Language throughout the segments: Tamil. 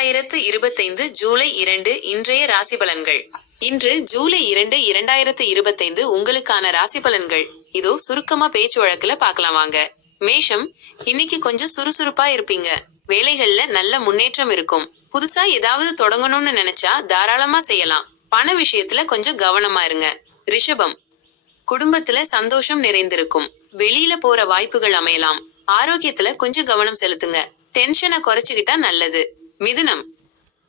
இரண்டாயிரத்து இருபத்தைந்து ஜூலை இரண்டு இன்றைய ராசி பலன்கள். இன்று ஜூலை இரண்டு இரண்டாயிரத்து இருபத்தைந்து உங்களுக்கான ராசி பலன்கள். இதோ சுருக்கமா பேச்சு வழக்குல பார்க்கலாம் வாங்க. மேஷம் இன்னைக்கு கொஞ்சம் சுறுசுறுப்பா இருப்பீங்க. வேலைகள்ல நல்ல முன்னேற்றம் இருக்கும். புதுசா ஏதாவது தொடங்கணும்னு நினைச்சா தாராளமா செய்யலாம். பண விஷயத்துல கொஞ்சம் கவனமா இருங்க. ரிஷபம் குடும்பத்துல சந்தோஷம் நிறைந்திருக்கும். வெளியில போற வாய்ப்புகள் அமையலாம். ஆரோக்கியத்துல கொஞ்சம் கவனம் செலுத்துங்க. டென்ஷனை குறைச்சுக்கிட்டா நல்லது. மிதுனம்.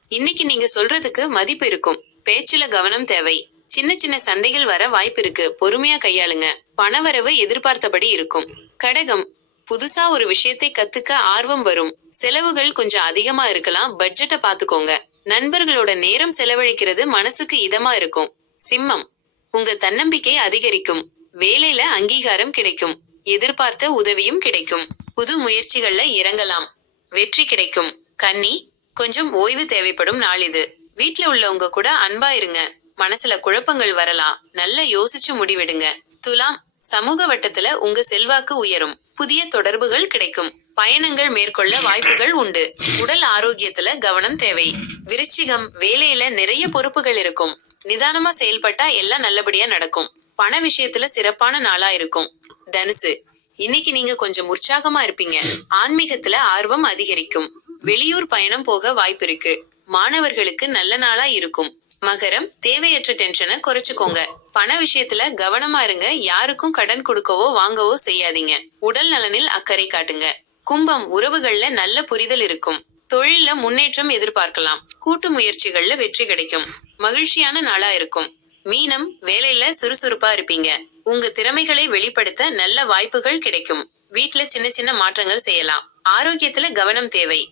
இன்னைக்கு நீங்க சொல்றதுக்கு மதிப்பு இருக்கும். பேச்சுல கவனம் தேவை. சின்ன சின்ன சந்தைகள் வர வாய்ப்பு இருக்கு. பொறுமையா கையாளுங்க. பணவரவு எதிர்பார்த்தபடி இருக்கும். கடகம். புதுசா ஒரு விஷயத்தை கத்துக்க ஆர்வம் வரும். செலவுகள் கொஞ்சம் அதிகமா இருக்கலாம். பட்ஜெட்டை பாத்துக்கோங்க நண்பர்களோட நேரம் செலவழிக்கிறது மனசுக்கு இதமா இருக்கும். சிம்மம். உங்க தன்னம்பிக்கை அதிகரிக்கும். வேலையில அங்கீகாரம் கிடைக்கும். எதிர்பார்த்த உதவியும் கிடைக்கும். புது முயற்சிகள்ல இறங்கலாம். வெற்றி கிடைக்கும். கன்னி. கொஞ்சம் ஓய்வு தேவைப்படும் நாள் இது. வீட்ல உள்ளவங்க கூட அன்பா இருங்க. மனசுல குழப்பங்கள் வரலாம். நல்லா யோசிச்சு முடிவெடுங்க. துலாம் சமூக வட்டத்துல உங்க செல்வாக்கு உயரும். புதிய தொடர்புகள் கிடைக்கும். பயணங்கள் மேற்கொள்ள வாய்ப்புகள் உண்டு. உடல் ஆரோக்கியத்துல கவனம் தேவை. விருச்சிகம் வேலையில நிறைய பொறுப்புகள் இருக்கும். நிதானமா செயல்பட்டா எல்லாம் நல்லபடியா நடக்கும். பண விஷயத்துல சிறப்பான நாளா இருக்கும். தனுசு இன்னைக்கு நீங்க கொஞ்சம் உற்சாகமா இருப்பீங்க. ஆன்மீகத்துல ஆர்வம் அதிகரிக்கும். வெளியூர் பயணம் போக வாய்ப்பிருக்கு. மாணவர்களுக்கு நல்ல நாளா இருக்கும். மகரம் தேவையற்ற டென்ஷனை குறைச்சுக்கோங்க. பண விஷயத்துல கவனமா இருங்க. யாருக்கும் கடன் கொடுக்கவோ வாங்கவோ செய்யாதீங்க. உடல் நலனில் அக்கறை காட்டுங்க. கும்பம் உறவுகள்ல நல்ல புரிதல் இருக்கும். தொழில முன்னேற்றம் எதிர்பார்க்கலாம். கூட்டு முயற்சிகள்ல வெற்றி கிடைக்கும். மகிழ்ச்சியான நாளா இருக்கும். மீனம் வேலையில சுறுசுறுப்பா இருப்பீங்க. உங்க திறமைகளை வெளிப்படுத்த நல்ல வாய்ப்புகள் கிடைக்கும். வீட்ல சின்ன சின்ன மாற்றங்கள் செய்யலாம். ஆரோக்கியத்துல கவனம் தேவை.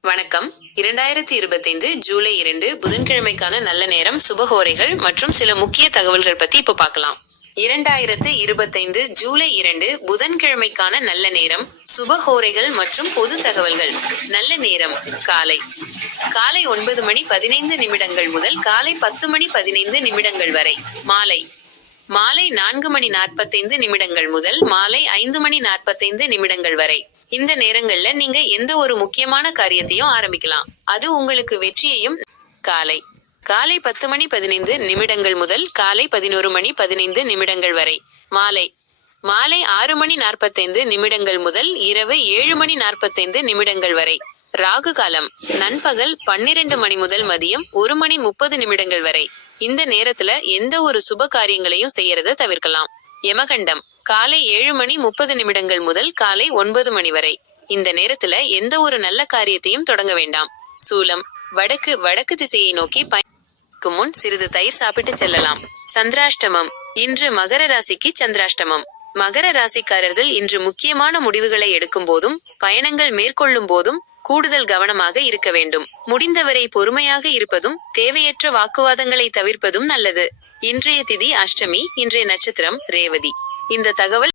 வணக்கம். இரண்டாயிரத்தி இருபத்தைந்து ஜூலை இரண்டு புதன்கிழமைக்கான நல்ல நேரம் சுபஹோரைகள் மற்றும் சில முக்கிய தகவல்கள் பத்தி இப்ப பார்க்கலாம் இரண்டாயிரத்து இருபத்தைந்து ஜூலை இரண்டு புதன்கிழமைக்கான நல்ல நேரம் சுபஹோரைகள் மற்றும் பொது தகவல்கள். நல்ல நேரம் காலை. காலை ஒன்பது மணி பதினைந்து நிமிடங்கள் முதல் காலை பத்து மணி பதினைந்து நிமிடங்கள் வரை. மாலை மாலை நான்கு மணி நாற்பத்தைந்து நிமிடங்கள் முதல் மாலை ஐந்து மணி நாற்பத்தைந்து நிமிடங்கள் வரை. இந்த நேரங்கள்ல நீங்க எந்த ஒரு முக்கியமான காரியத்தையும் ஆரம்பிக்கலாம். அது உங்களுக்கு வெற்றியையும் காலை. காலை பத்து மணி பதினைந்து நிமிடங்கள் முதல் காலை பதினோரு மணி பதினைந்து நிமிடங்கள் வரை. மாலை. மாலை ஆறு மணி நாற்பத்தைந்து நிமிடங்கள் முதல் இரவு ஏழு மணி நாற்பத்தைந்து நிமிடங்கள் வரை. ராகு காலம். நண்பகல் பன்னிரண்டு மணி முதல் மதியம் ஒரு மணி முப்பது நிமிடங்கள் வரை. இந்த நேரத்துல எந்த ஒரு சுப காரியங்களையும் செய்யறத தவிர்க்கலாம். யமகண்டம் காலை ஏழு மணி முப்பது நிமிடங்கள் முதல் காலை ஒன்பது மணி வரை. இந்த நேரத்துல எந்த ஒரு நல்ல காரியத்தையும் தொடங்க வேண்டாம். சூலம் வடக்கு வடக்கு திசையை நோக்கி பயணிக்கும் முன் சிறிது தயிர் சாப்பிட்டு செல்லலாம். சந்திராஷ்டமம் இன்று மகர ராசிக்கு சந்திராஷ்டமம். மகர ராசிக்காரர்கள் இன்று முக்கியமான முடிவுகளை எடுக்கும் போதும் பயணங்கள் மேற்கொள்ளும் போதும் கூடுதல் கவனமாக இருக்க வேண்டும். முடிந்தவரை பொறுமையாக இருப்பதும் தேவையற்ற வாக்குவாதங்களை தவிர்ப்பதும் நல்லது. இன்றைய திதி அஷ்டமி இன்றைய நட்சத்திரம் ரேவதி. இந்த தகவல்